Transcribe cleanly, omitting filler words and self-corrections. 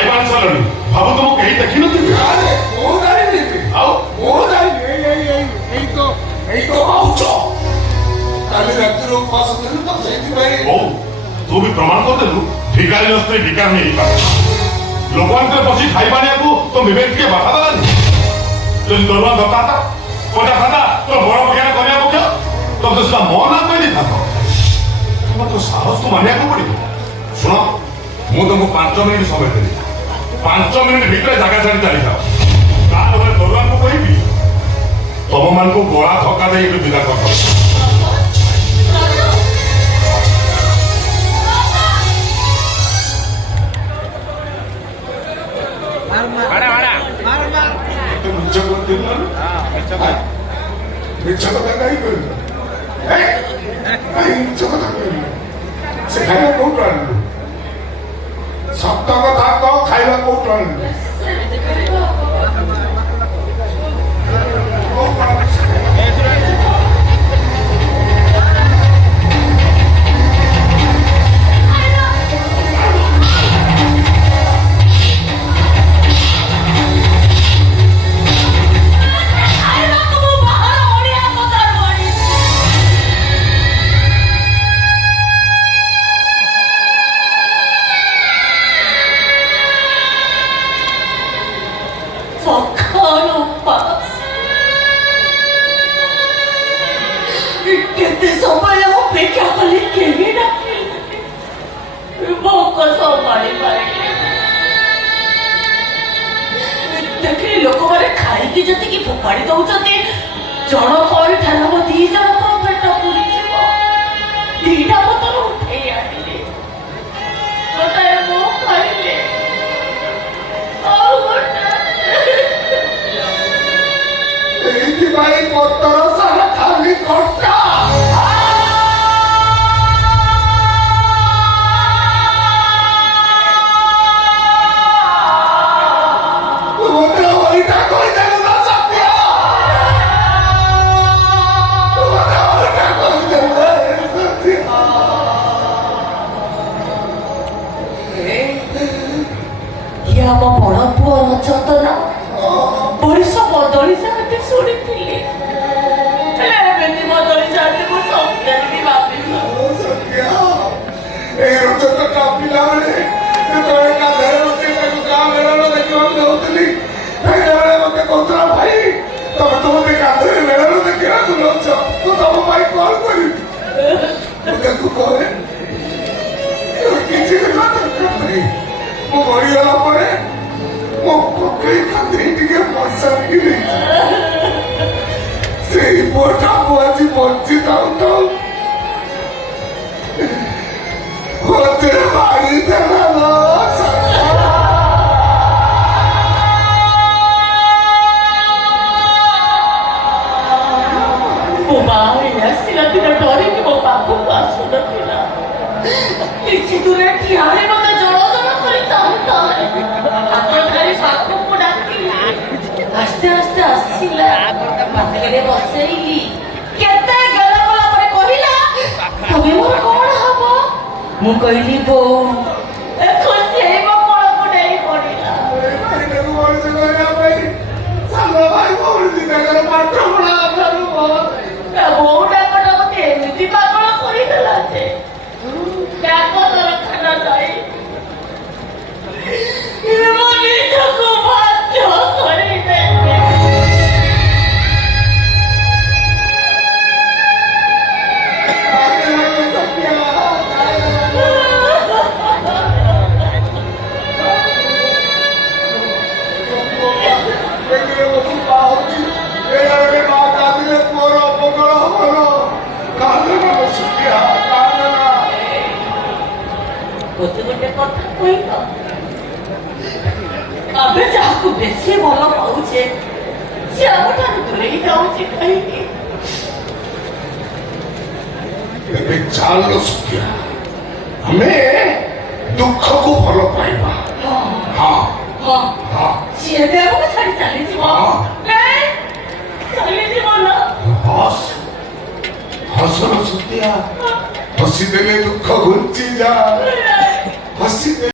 ଖାଇବା ଆଣିସାରିଲଣି ଭାବୁ ତୁମକୁ କେହି ଦେଖିନଥିବେ ଆଉ ଏଇ ଭାଉଛ କାଲି ରାତିରେ ଉପାସ ଥିଲି ତ ସେଇଥିପାଇଁ ହଉ ତୁ ବି ପ୍ରମାଣ କରିଦେଲୁ ଭିକାରୀର ସ୍ତ୍ରୀ ଭିକାରୀ ହେଇପାରେ ଲୋକମାନଙ୍କର ବସି ଖାଇବା ଆଣିବାକୁ ତ ବିବେକ ଟିକେ ବାଧା ଦେଲାନି ଯଦି ଦରୁଆ ଦରକାର ପଚାରିଥାନ୍ତା ତ ବଡ ପକ୍ଷରେ କରିବା ପକ୍ଷ ତମେ ସେଟା ମୋ ନା କହିଦେଇଥାନ୍ତ ତୁମର ତ ସାହସକୁ ମାନିବାକୁ ପଡିବ ଶୁଣ ମୁଁ ତମକୁ 5 ମିନିଟ୍ ସମୟ ଦେଲି 5 ମିନିଟ୍ ଭିତରେ ଜାଗା ଛାଡି ଚାଲିଯାଅ ତାହେଲେ ଦରୁଆଙ୍କୁ କହିବି ତମମାନଙ୍କୁ ଗଳା ଧକ୍କା ଦେଇ ଏଠୁ ବିଦା କରିଦେବ ମିଛ କଥା କାହିଁ କହିଲ ମିଛ କଥା କହିଲ ସେ ଖାଇବା କୋଉଠୁ ଆଣିଲୁ ସତ କଥା କହ ଖାଇବା କୋଉଠୁ ଆଣିଲୁ लोक मैंने खाई जति फोपाड़ी दौरान जन कल ठान दी जन पेट पुरी दीटा बोतल उठे आनिले गोटाए मो खाइले पत्तर सारा खाली खट्टा चंदना बरिश बदली जाते शुणी बदली जाते मो सत्या भी भाभी पिला गाँ मेलन देखा जाऊली मत कहला भाई तुम तो मत गाँव मेलन देखा बुलाच तो तुम कौन कर किसी दरकार नहीं मु मरीगला मो पकई खाते मशा से पुआ को आज बची थाऊ मत मारी देला डरी कि मो पाखक आसु ना किसी दूर ठिया मत जल जल कर आस्ते आस्ते आसला पाखे बसैली केते गला गला पर कहिला तबे मोर कोन हबो मु कहली बो खुशी हे मो कोन को नहीं पड़िला भाई को बोल से गया भाई साला भाई बोल दी नगर पाठ पढ़ा करू बोडा कटा मते एमिति पागल करि देला जे डाको तोर खाना जाई इमोनी जको बात जो करि दे अबे जाको बेसी भल पाउछे से हमठार दूरे जाउछे कहीं एबे चालो सुखिया हमें दुख को भल पाइबा हां हां हां से देव को छाड़ी चली जीवो नहीं चली जीवो ना हस हसनो सुखिया हसी देले दुख घुंची जा